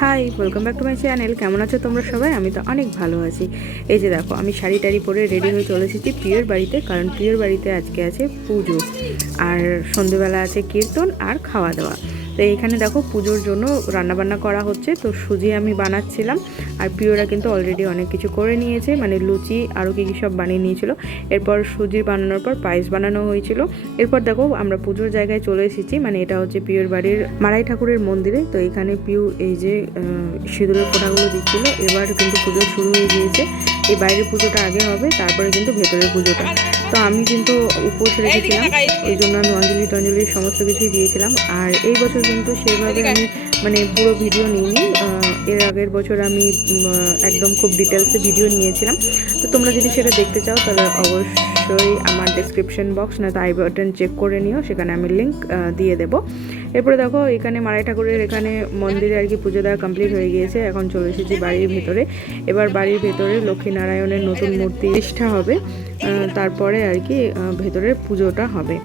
Hi welcome back to my channel কেমন আছো তোমরা সবাই? আমি তো অনেক ভালো আছি। এই যে দেখো, আমি শাড়ি টাড়ি পরে রেডি হয়ে চলে এসেছি প্রিয়র বাড়িতে, কারণ প্রিয়র বাড়িতে আজকে আছে পুজো। আর সন্ধেবেলা আছে কীর্তন আর খাওয়া দাওয়া। তো এইখানে দেখো পুজোর জন্য রান্নাবান্না করা হচ্ছে। তো সুজি আমি বানাচ্ছিলাম আর প্রিয়রা কিন্তু অলরেডি অনেক কিছু করে নিয়েছে মানে লুচি আরও কী কী সব বানিয়ে নিয়েছিল। এরপর সুজি বানানোর পর পায়েস বানানো হয়েছিল। এরপর দেখো আমরা পুজোর জায়গায় চলে এসেছি মানে এটা হচ্ছে পিওর বাড়ির মারাই ঠাকুরের মন্দিরে। তো এখানে পিউ এই যে সিঁদুরের ফোঁটাগুলো দিচ্ছিল। এবার কিন্তু পুজো শুরু হয়ে গিয়েছে। এই বাইরের পুজোটা আগে হবে, তারপরে কিন্তু ভেতরের পুজোটা। তো আমি কিন্তু উপোস রেখেছিলাম, এই জন্য আমি অঞ্জলি টঞ্জলি সমস্ত কিছুই দিয়েছিলাম। আর এই বছর কিন্তু সেভাবে আমি মানে পুরো ভিডিও নিইনি। এর আগের বছর আমি একদম খুব ডিটেলসে ভিডিও নিয়েছিলাম। তো তোমরা যদি সেটা দেখতে চাও তাহলে অবশ্যই আমার ডেসক্রিপশন বক্স না তো আই বাটন চেক করে নিও সেখানে আমি লিঙ্ক দিয়ে দেবো। এরপরে দেখো এখানে মারাই ঠাকুরের এখানে মন্দিরে আর কি পুজো দেওয়া কমপ্লিট হয়ে গিয়েছে। এখন চলে এসেছি বাড়ির ভেতরে। এবার বাড়ির ভেতরে লক্ষ্মীনারায়ণের নতুন মূর্তি প্রতিষ্ঠা হবে। তারপরে আর কি ভেতরের পুজোটা হবে।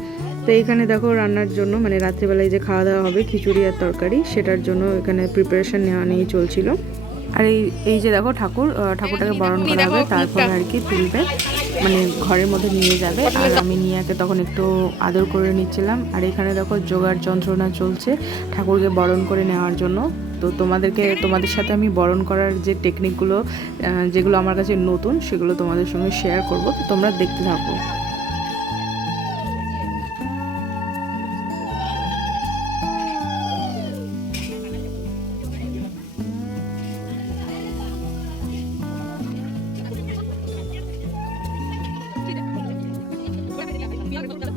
তো এইখানে দেখো রান্নার জন্য মানে রাত্রিবেলায় যে খাওয়া দাওয়া হবে, খিচুড়ি আর তরকারি, সেটার জন্য এখানে প্রিপারেশন নেওয়া নিয়ে চলছিল। আর এই এই যে দেখো ঠাকুর ঠাকুরটাকে বরণ করা হবে, তারপর আর কি তুলবে মানে ঘরের মধ্যে নিয়ে যাবে। আর আমি নিয়াকে তখন একটু আদর করে নিচ্ছিলাম। আর এখানে দেখো যোগার যন্ত্রণা চলছে ঠাকুরকে বরণ করে নেওয়ার জন্য। তো তোমাদেরকে, তোমাদের সাথে আমি বরণ করার যে টেকনিকগুলো যেগুলো আমার কাছে নতুন, সেগুলো তোমাদের সঙ্গে শেয়ার করব। তো তোমরা দেখতে থাকো।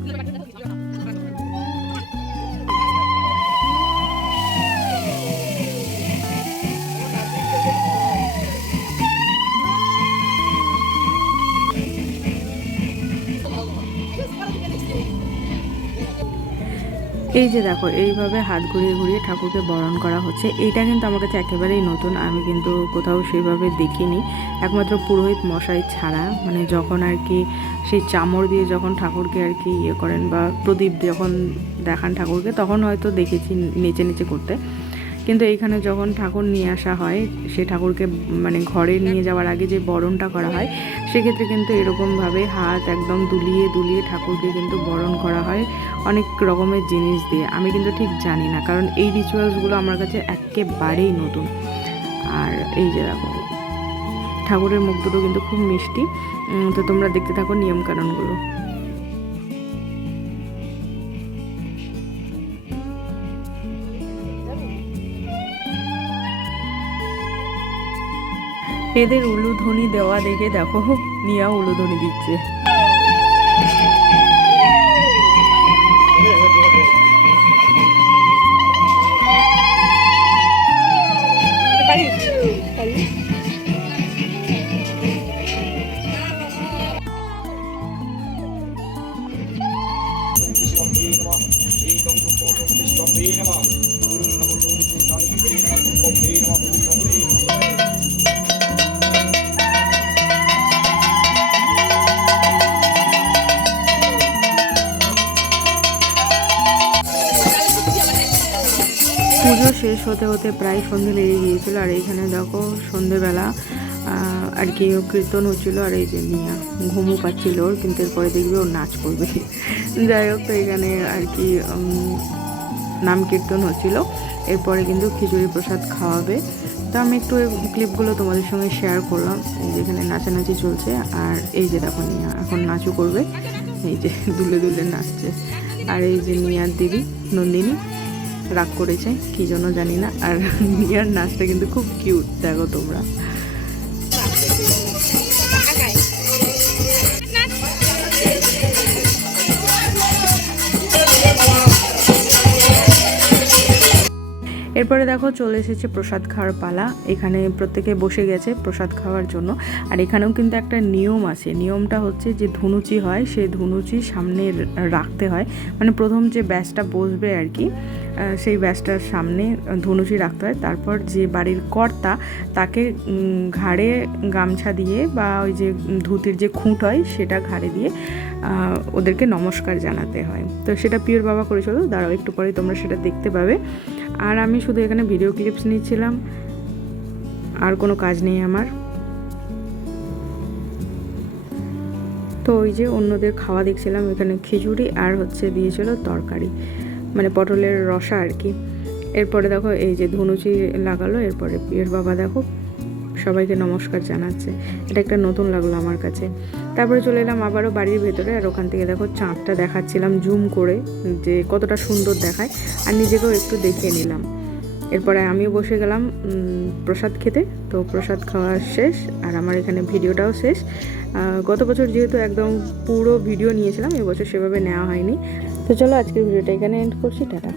¿Qué es lo এই যে দেখো, এইভাবে হাত ঘুরিয়ে ঘুরিয়ে ঠাকুরকে বরণ করা হচ্ছে। এইটা কিন্তু আমার কাছে একেবারেই নতুন, আমি কিন্তু কোথাও সেভাবে দেখিনি। একমাত্র পুরোহিত মশাই ছাড়া মানে যখন আর কি সেই চামড় দিয়ে যখন ঠাকুরকে আর কি ইয়ে করেন বা প্রদীপ যখন দেখান ঠাকুরকে, তখন হয়তো দেখেছি নেচে নেচে করতে। কিন্তু এইখানে যখন ঠাকুর নিয়ে আসা হয়, সে ঠাকুরকে মানে ঘরে নিয়ে যাওয়ার আগে যে বরণটা করা হয়, সেক্ষেত্রে কিন্তু এরকমভাবে হাত একদম দুলিয়ে দুলিয়ে ঠাকুরকে কিন্তু বরণ করা হয় অনেক রকমের জিনিস দিয়ে। আমি কিন্তু ঠিক জানি না, কারণ এই রিচুয়ালসগুলো আমার কাছে একেবারেই নতুন। আর এই যে দেখো, ঠাকুরের মুখ দুটো কিন্তু খুব মিষ্টি। তো তোমরা দেখতে থাকো নিয়মকানুনগুলো। এদের উলুধনি দেওয়া দেখে দেখো নিয়া উলুধনি দিচ্ছে। শেষ হতে হতে প্রায় সন্ধে লেগে গিয়েছিল, আর এইখানে দেখো সন্ধেবেলা আর কি, কীর্তন হচ্ছিল, আর এই যে নিয়া ঘুমও পাচ্ছিল ওর কিন্তু এরপরে দেখবে ওর নাচ করবে। যাই হোক, তো এখানে আর কি নাম কীর্তন হচ্ছিল, এরপরে কিন্তু খিচুড়ি প্রসাদ খাওয়াবে। তো আমি একটু ক্লিপগুলো তোমাদের সঙ্গে শেয়ার করলাম, এই যে এখানে নাচানাচি চলছে, আর এই যে দেখো নিয়া এখন নাচও করবে, এই যে দুলে দুলে নাচছে। আর এই যে নিয়ার দিদি, নন্দিনী রাগ করেছে কি জন্য জানি না। আর নিয়ার নাচটা কিন্তু খুব কিউট দেখো তোমরা। এরপরে দেখো চলে এসেছে প্রসাদ খাওয়ার পালা। এখানে প্রত্যেকে বসে গেছে প্রসাদ খাওয়ার জন্য। আর এখানেও কিন্তু একটা নিয়ম আছে। নিয়মটা হচ্ছে যে ধুনুচি হয়, সেই ধুনুচি সামনে রাখতে হয়। মানে প্রথম যে ব্যাচটা বসবে আর কি সেই ব্যাচটার সামনে ধনুচি রাখতে হয়। তারপর যে বাড়ির কর্তা, তাকে ঘাড়ে গামছা দিয়ে বা ওই যে ধুতির যে খুঁট হয়, সেটা ঘাড়ে দিয়ে ওদেরকে নমস্কার জানাতে হয়। তো সেটা পিওর বাবা করেছিল। দাঁড়াও, একটু পরে তোমরা সেটা দেখতে পাবে। আর আমি শুধু এখানে ভিডিও ক্লিপস নিচ্ছিলাম। আর কোনো কাজ নেই আমার। তো ওই যে অন্যদের খাওয়া দেখছিলাম, এখানে খিচুড়ি আর হচ্ছে দিয়েছিল তরকারি মানে পটলের রসা আর কি। এরপরে দেখো এই যে ধনুচি লাগালো, এরপরে এর বাবা দেখো সবাইকে নমস্কার জানাচ্ছে। এটা একটা নতুন লাগল আমার কাছে। তারপরে চলে এলাম আবারও বাড়ির ভেতরে আর ওখান থেকে দেখো চাঁদটা দেখাচ্ছিলাম জুম করে যে কতটা সুন্দর দেখায় আর নিজেকেও একটু দেখিয়ে নিলাম। এরপরে আমিও বসে গেলাম প্রসাদ খেতে। তো প্রসাদ খাওয়া শেষ আর আমার এখানে ভিডিওটাও শেষ। গত বছর যেহেতু একদম পুরো ভিডিও নিয়েছিলাম, এবছর সেভাবে নেওয়া হয়নি। তো চলো আজকের ভিডিওটা এখানে এন্ড করছি, টাটা।